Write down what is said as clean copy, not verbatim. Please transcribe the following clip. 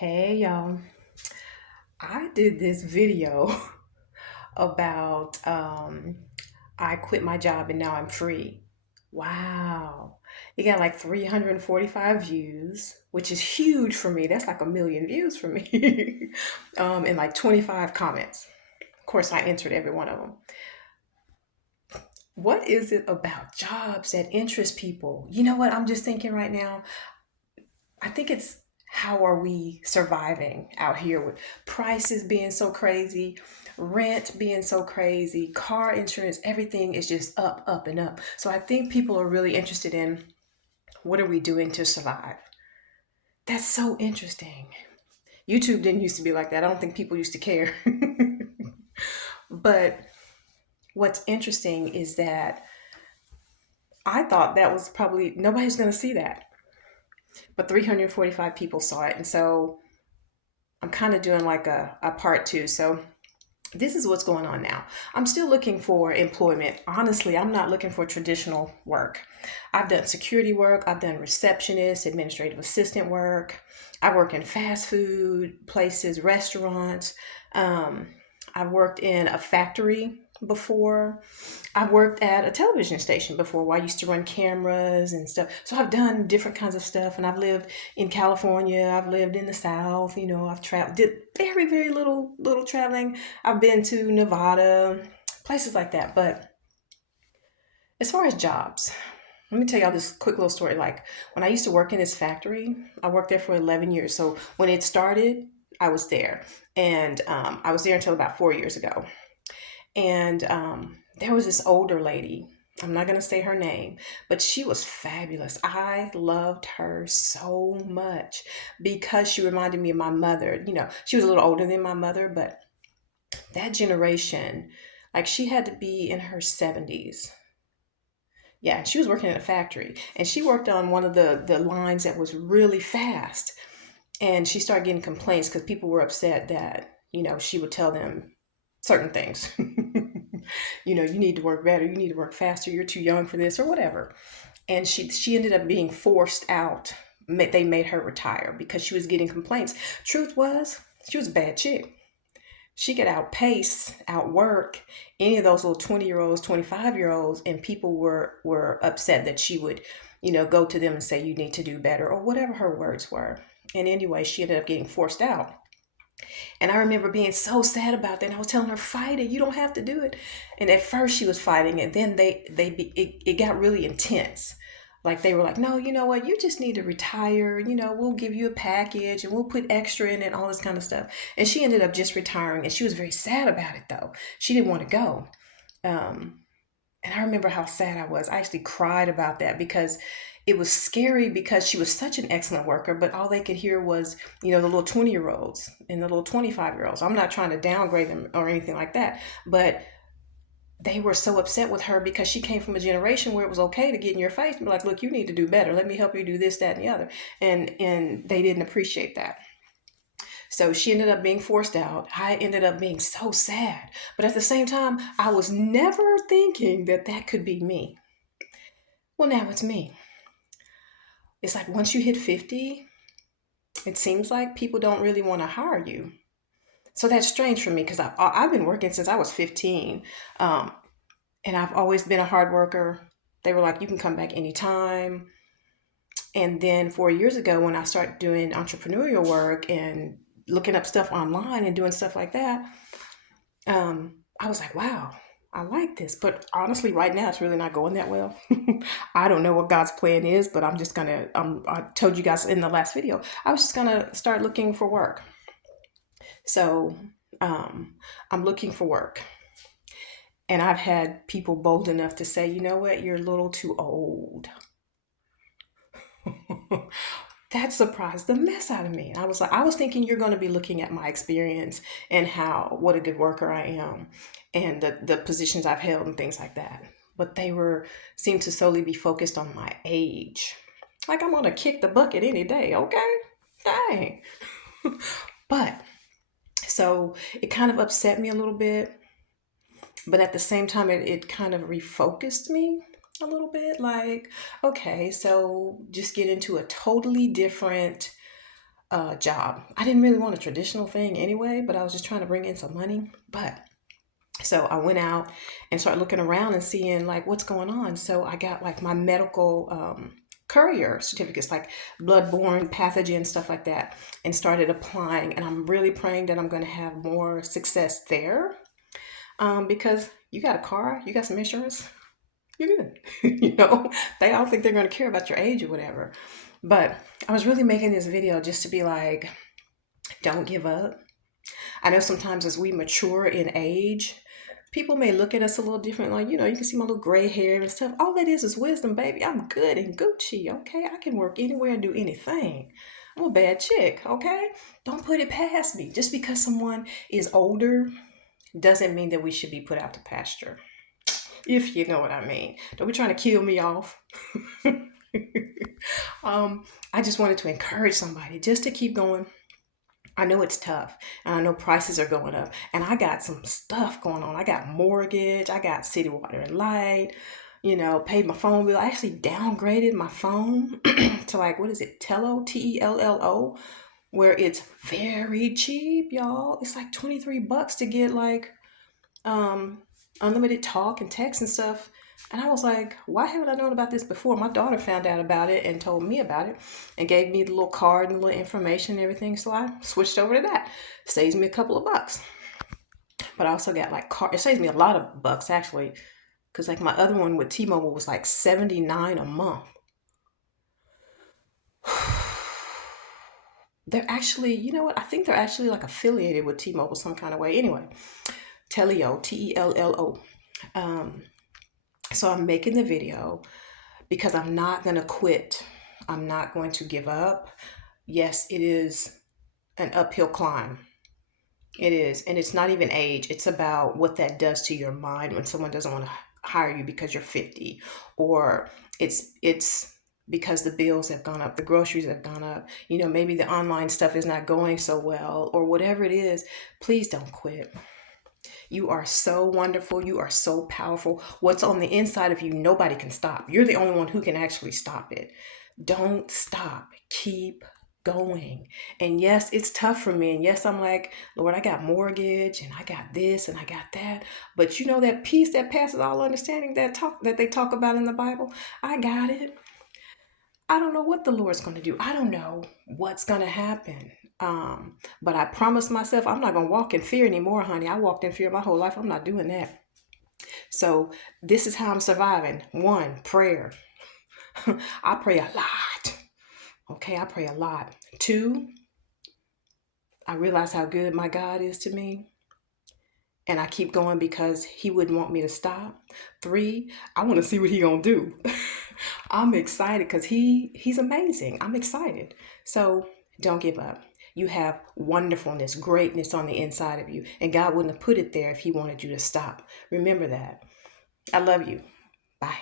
Hey y'all, I did this video about I quit my job and now I'm free. Wow. It got like 345 views, which is huge for me. That's like a million views for me. And like 25 comments. Of course, I answered every one of them. What is it about jobs that interest people? You know what? I'm just thinking right now. I think it's how are we surviving out here with prices being so crazy, rent being so crazy, car insurance, everything is just up, up, and up. So I think people are really interested in what are we doing to survive. That's so interesting. YouTube didn't used to be like that. I don't think people used to care. But what's interesting is that I thought that was probably nobody's going to see that. But 345 people saw it. And so I'm kind of doing like a part two. So this is what's going on now. I'm still looking for employment. Honestly, I'm not looking for traditional work. I've done security work, I've done receptionist, administrative assistant work. I work in fast food places, restaurants. Um, I've worked in a factory before. I've worked at a television station before where I used to run cameras and stuff. So I've done different kinds of stuff, and I've lived in California. I've lived in the South. I've traveled, did very, very little traveling. I've been to Nevada, places like that. But as far as jobs, let me tell y'all this quick little story. Like when I used to work in this factory, I worked there for 11 years. So when it started, I was there. And I was there until about 4 years ago. And there was this older lady. I'm not going to say her name, but she was fabulous. I loved her so much because she reminded me of my mother. She was a little older than my mother, but that generation, like she had to be in her 70s. Yeah, she was working in a factory and she worked on one of the lines that was really fast. And she started getting complaints because people were upset that, she would tell them certain things. You need to work better, you need to work faster, you're too young for this or whatever. And she ended up being forced out. They made her retire because she was getting complaints. Truth was, she was a bad chick. She could outpace, outwork any of those little 20-year-olds, 25-year-olds, and people were upset that she would, go to them and say, you need to do better, or whatever her words were. And anyway, she ended up getting forced out. And I remember being so sad about that. And I was telling her, fight it. You don't have to do it. And at first she was fighting it. Then it got really intense. Like they were like, no, you know what? You just need to retire. We'll give you a package and we'll put extra in it, all this kind of stuff. And she ended up just retiring. And she was very sad about it, though. She didn't want to go. Um, and I remember how sad I was. I actually cried about that because it was scary because she was such an excellent worker, but all they could hear was, the little 20-year-olds and the little 25-year-olds. I'm not trying to downgrade them or anything like that, but they were so upset with her because she came from a generation where it was okay to get in your face and be like, look, you need to do better. Let me help you do this, that, and the other. And they didn't appreciate that. So she ended up being forced out. I ended up being so sad. But at the same time, I was never thinking that that could be me. Well, now it's me. It's like once you hit 50, it seems like people don't really want to hire you. So that's strange for me because I've been working since I was 15. Um, and I've always been a hard worker. They were like, you can come back anytime. And then 4 years ago, when I started doing entrepreneurial work and looking up stuff online and doing stuff like that, I was like, wow, I like this. But honestly, right now, it's really not going that well. I don't know what God's plan is, but I'm just gonna, I told you guys in the last video, I was just gonna start looking for work. So I'm looking for work. And I've had people bold enough to say, you know what, you're a little too old. That surprised the mess out of me. I was like, I was thinking you're going to be looking at my experience and how what a good worker I am and the positions I've held and things like that. But they were seemed to solely be focused on my age. Like I'm gonna kick the bucket any day, okay? Dang. But so it kind of upset me a little bit, but at the same time it kind of refocused me a little bit. Like, okay, so just get into a totally different job. I didn't really want a traditional thing anyway, but I was just trying to bring in some money. But so I went out and started looking around and seeing like what's going on. So I got like my medical courier certificates, like bloodborne pathogen stuff like that, and started applying. And I'm really praying that I'm going to have more success there, because you got a car, you got some insurance, you're good. They all think they're going to care about your age or whatever. But I was really making this video just to be like, don't give up. I know sometimes as we mature in age, people may look at us a little different. Like, you can see my little gray hair and stuff. All that is wisdom, baby. I'm good and Gucci, okay? I can work anywhere and do anything. I'm a bad chick, okay? Don't put it past me. Just because someone is older doesn't mean that we should be put out to pasture, if you know what I mean. Don't be trying to kill me off. I just wanted to encourage somebody just to keep going. I know it's tough, and I know prices are going up, and I got some stuff going on. I got mortgage, I got city water and light, paid my phone bill. I actually downgraded my phone to like, what is it, Tello, Tello, where it's very cheap, y'all. It's like $23 to get like unlimited talk and text and stuff. And I was like, why haven't I known about this before? My daughter found out about it and told me about it and gave me the little card and the little information and everything. So I switched over to that. Saves me a couple of bucks. But I also got like it saves me a lot of bucks actually. Because like my other one with T-Mobile was like $79 a month. They're actually, you know what? I think they're actually like affiliated with T-Mobile some kind of way. Anyway, Tello, Tello. So I'm making the video because I'm not going to quit. I'm not going to give up. Yes, it is an uphill climb. It is. And it's not even age. It's about what that does to your mind when someone doesn't want to hire you because you're 50, or it's because the bills have gone up, the groceries have gone up, maybe the online stuff is not going so well, or whatever it is. Please don't quit. You are so wonderful. You are so powerful. What's on the inside of you, nobody can stop. You're the only one who can actually stop it. Don't stop. Keep going. And yes, it's tough for me. And yes, I'm like, Lord, I got mortgage and I got this and I got that. But that peace that passes all understanding that they talk about in the Bible, I got it. I don't know what the Lord's going to do. I don't know what's going to happen. But I promised myself I'm not going to walk in fear anymore, honey. I walked in fear my whole life. I'm not doing that. So this is how I'm surviving. 1, prayer. I pray a lot. Okay, I pray a lot. 2, I realize how good my God is to me. And I keep going because he wouldn't want me to stop. 3, I want to see what he gonna do. I'm excited because he's amazing. I'm excited. So don't give up. You have wonderfulness, greatness on the inside of you. And God wouldn't have put it there if he wanted you to stop. Remember that. I love you. Bye.